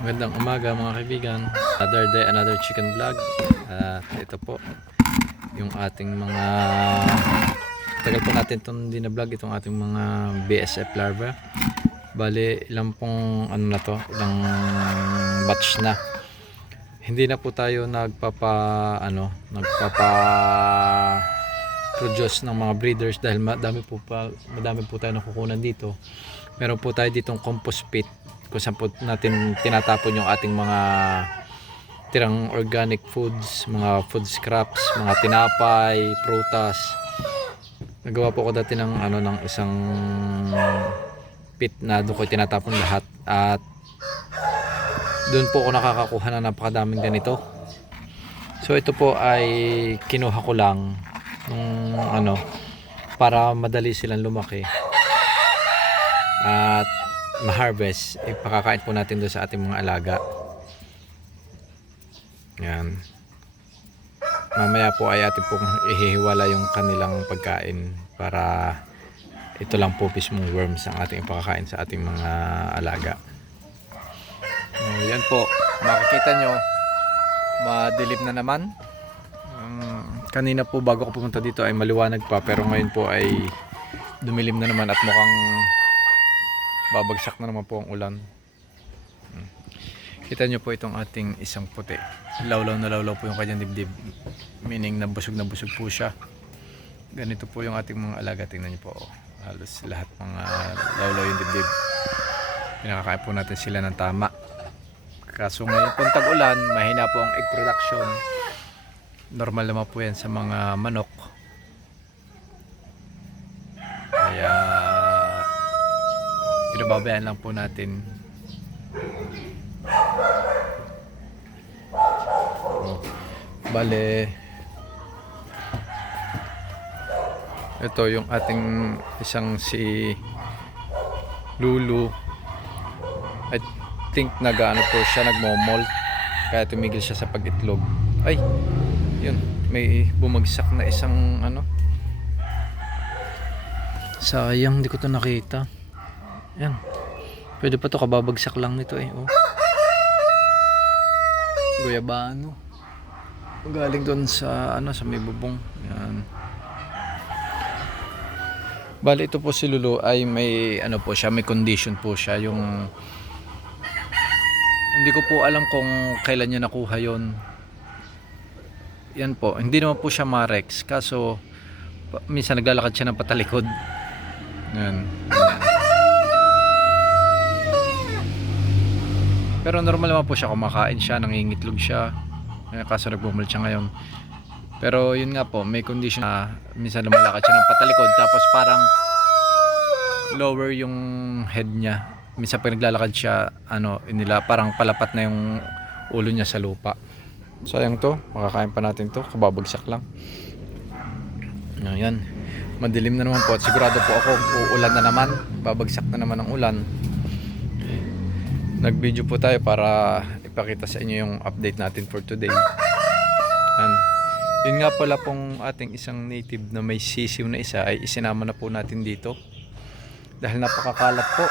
Magandang umaga mga kaibigan. Another day, another chicken vlog. At ito po yung ating mga tagal po natin itong hindi na vlog, itong ating mga BSF larva. Bali ilang pong ano na to, ilang batch na. Hindi na po tayo nagpapa produce ng mga breeders dahil madami po tayo nakukunan dito. Meron po tayo ditong compost pit kung saan po natin tinatapon yung ating mga tirang organic foods, mga food scraps, mga tinapay, prutas. Nagawa po ko dati ng ng isang pit na doon ko tinatapon lahat at doon po ako nakakakuha ng napakadaming ganito. So ito po ay kinuha ko lang nung para madali silang lumaki at ma-harvest, ipakakain po natin doon sa ating mga alaga. Yan. Mamaya po ay atin pong ihihiwala yung kanilang pagkain para ito lang po mismong worms ang ating ipakakain sa ating mga alaga. Yan po, makikita nyo madilim na naman. Kanina po bago ko pumunta dito ay maliwanag pa, pero ngayon po ay dumilim na naman at mukhang babagsak na naman po ang ulan. Kita nyo po itong ating isang puti. Lawlaw na lawlaw po yung kanyang dibdib. Meaning na busog po siya. Ganito po yung ating mga alaga. Tingnan nyo po. Halos lahat mga lawlaw yung dibdib. Pinakakain po natin sila ng tama. Kaso ngayon pong tag-ulan, mahina po ang egg production. Normal naman po yan sa mga manok. Kaya pinababayaan lang po natin. Bale, ito yung ating isang si Lulu. I think po siya, nagmo-molt, kaya tumigil siya sa pag-itlog. Ay, yun, may bumagsak na isang sayang, hindi ko to nakita. Yan, pwede pa to, kababagsak lang nito oh. Guyabano, galing doon sa sa may bubong. Yan. Bali ito po si Lulu ay may po siya, may condition po siya. Yung hindi ko po alam kung kailan niya nakuha yon. Yan po, hindi naman po siya marex, kaso minsan naglalakad siya ng patalikod. Yan. Pero normal naman po siya, kumakain siya, nangingitlog siya. Kaso nagbumul siya ngayon. Pero yun nga po, may condition na minsan lumalakad siya ng patalikod, tapos parang lower yung head niya. Minsan pag naglalakad siya, parang palapat na yung ulo niya sa lupa. Sayang to, makakain pa natin to, kababagsak lang. Ayan, madilim na naman po at sigurado po ako uulan na naman, babagsak na naman ang ulan. Nag-video po tayo para ipakita sa inyo yung update natin for today. And yun nga pala pong ating isang native na may sisiw na isa ay isinama na po natin dito dahil napakakalat po.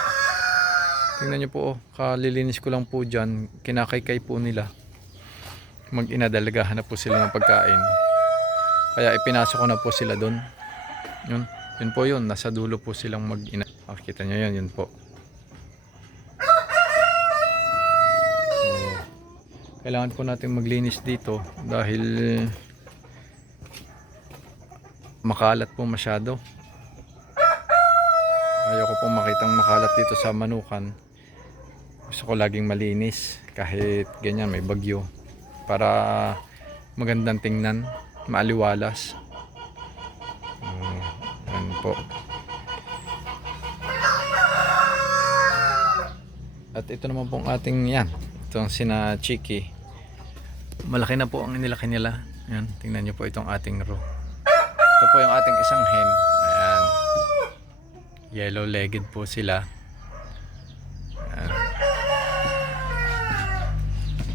Tingnan nyo po, kalilinis ko lang po dyan, kinakaykay po nila. Mag-inadalagahan na po sila ng pagkain, kaya ipinasok ko na po sila doon. Yun po yun, nasa dulo po silang mag-ina. Makikita nyo yun po. Kailangan po natin maglinis dito dahil makalat po masyado. Ayoko pong makitang makalat dito sa manukan. Gusto ko laging malinis kahit ganyan may bagyo, para magandang tingnan, maaliwalas. Yan po. At ito naman pong ating itong sina Chiki. Malaki na po ang inilaki nila. Ayan, tingnan nyo po itong ating row. Ito po yung ating isang hen. Ayan. Yellow legged po sila. Ayan.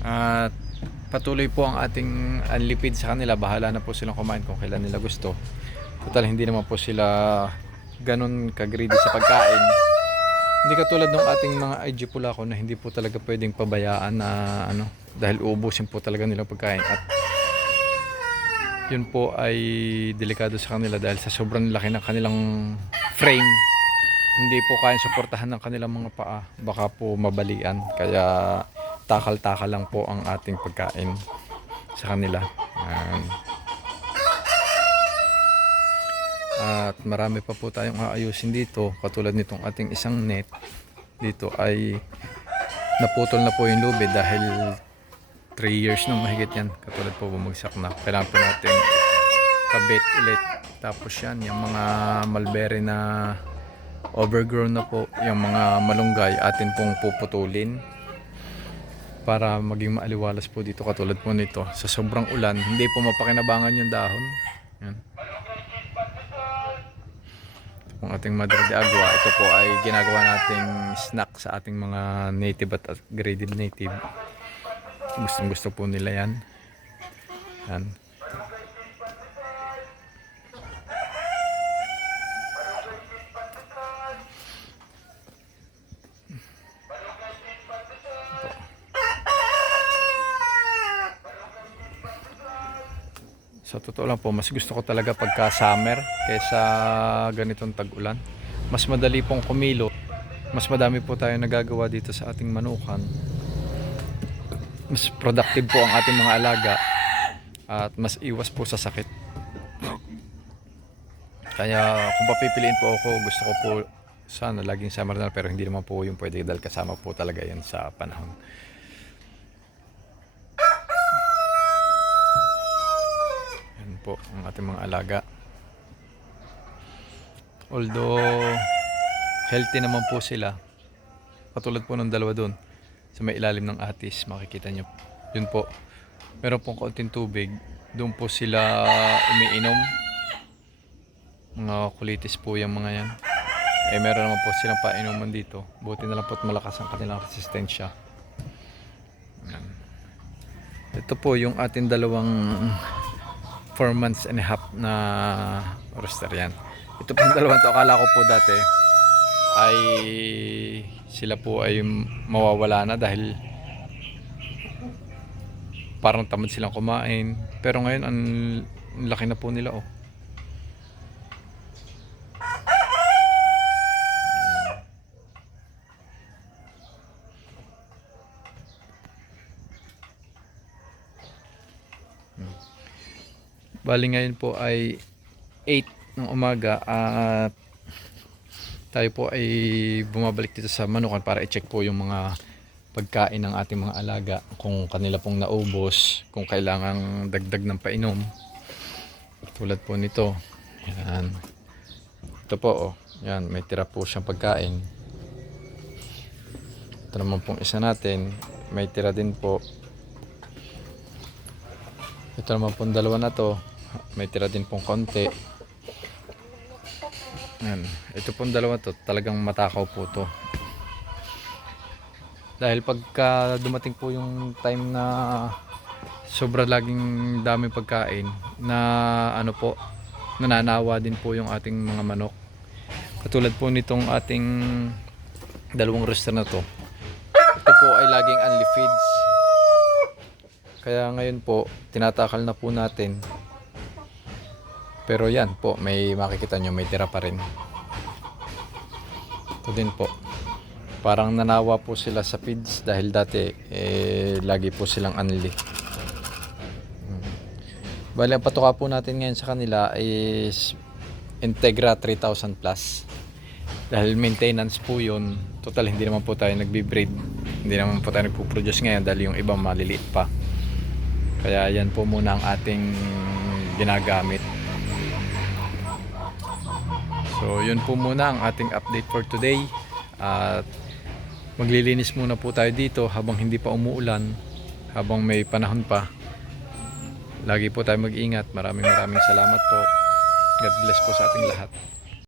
At patuloy po ang ating unlipid sa kanila. Bahala na po silang kumain kung kailan nila gusto. Total hindi naman po sila ganun ka-greedy sa pagkain. Hindi katulad ng ating mga IG Pulaco na hindi po talaga pwedeng pabayaan na ano, dahil uubusin po talaga nilang pagkain, at yun po ay delikado sa kanila dahil sa sobrang laki ng kanilang frame, hindi po kayang suportahan ng kanilang mga paa, baka po mabalian, kaya takal-takal lang po ang ating pagkain sa kanila. At marami pa po tayong aayusin dito, katulad nitong ating isang net dito ay naputol na po yung lubid dahil 3 years nung mahigit yan, katulad po bumagsak na. Kailangan po natin kabit ulit. Tapos yan, yung mga mulberry na overgrown na po, yung mga malunggay atin pong puputulin para maging maaliwalas po dito, katulad po nito. Sa sobrang ulan, hindi po mapakinabangan yung dahon. Yan. Ito pong ating Madre de Agua. Ito po ay ginagawa nating snack sa ating mga native at graded native. Gustong gusto po nila yan. Yan. Sa totoo lang po, mas gusto ko talaga pagka summer kaysa ganitong tag-ulan. Mas madali pong kumilo. Mas madami po tayo nagagawa dito sa ating manukan. Mas productive po ang ating mga alaga at mas iwas po sa sakit. Kaya kung papipiliin po ako, gusto ko po sana laging summer na, pero hindi naman po yung pwede dahil kasama po talaga yan sa panahon. Yan po ang ating mga alaga. Although healthy naman po sila, katulad po ng dalawa doon sa may ilalim ng atis, makikita nyo yun po, meron pong kaunting tubig, doon po sila umiinom. Mga kulitis po yung mga yan. Meron naman po silang painuman dito, buti na lang po at malakas ang kanilang resistensya. Yan. Ito po yung ating dalawang 4 months and a half na rooster yan. Ito pong dalawang to, akala ko po dati ay sila po ay mawawala na dahil parang tamad silang kumain, pero ngayon ang laki na po nila, oh. Bali ngayon po ay 8 ng umaga at tayo po ay bumabalik dito sa manukan para i-check po yung mga pagkain ng ating mga alaga, kung kanila pong naubos, kung kailangang dagdag ng painom. Tulad po nito. Yan. Ito po, oh. Yan, may tira po siyang pagkain. Ito naman pong isa natin, may tira din po. Ito naman pong dalawa na to, may tira din pong konti. Yan. Ito pong dalawa to, talagang matakaw po to. Dahil pagka dumating po yung time na sobra laging daming pagkain, na ano po, nananawa din po yung ating mga manok. Katulad po nitong ating dalawang rooster na to. Ito po ay laging only feeds. Kaya ngayon po, tinatakal na po natin. Pero yan po, may makikita nyo, may tira pa rin. Ito din po. Parang nanawa po sila sa feeds dahil dati lagi po silang anli. Bali, ang patuka po natin ngayon sa kanila is Integra 3000 plus. Dahil maintenance po yun. Total, hindi naman po tayo nagbe-breed. Hindi naman po tayo nagpo-produce ngayon dahil yung ibang maliliit pa. Kaya yan po muna ang ating ginagamit. So yun po muna ang ating update for today. At maglilinis muna po tayo dito habang hindi pa umuulan, habang may panahon pa. Lagi po tayo mag-ingat. Maraming salamat po. God bless po sa ating lahat.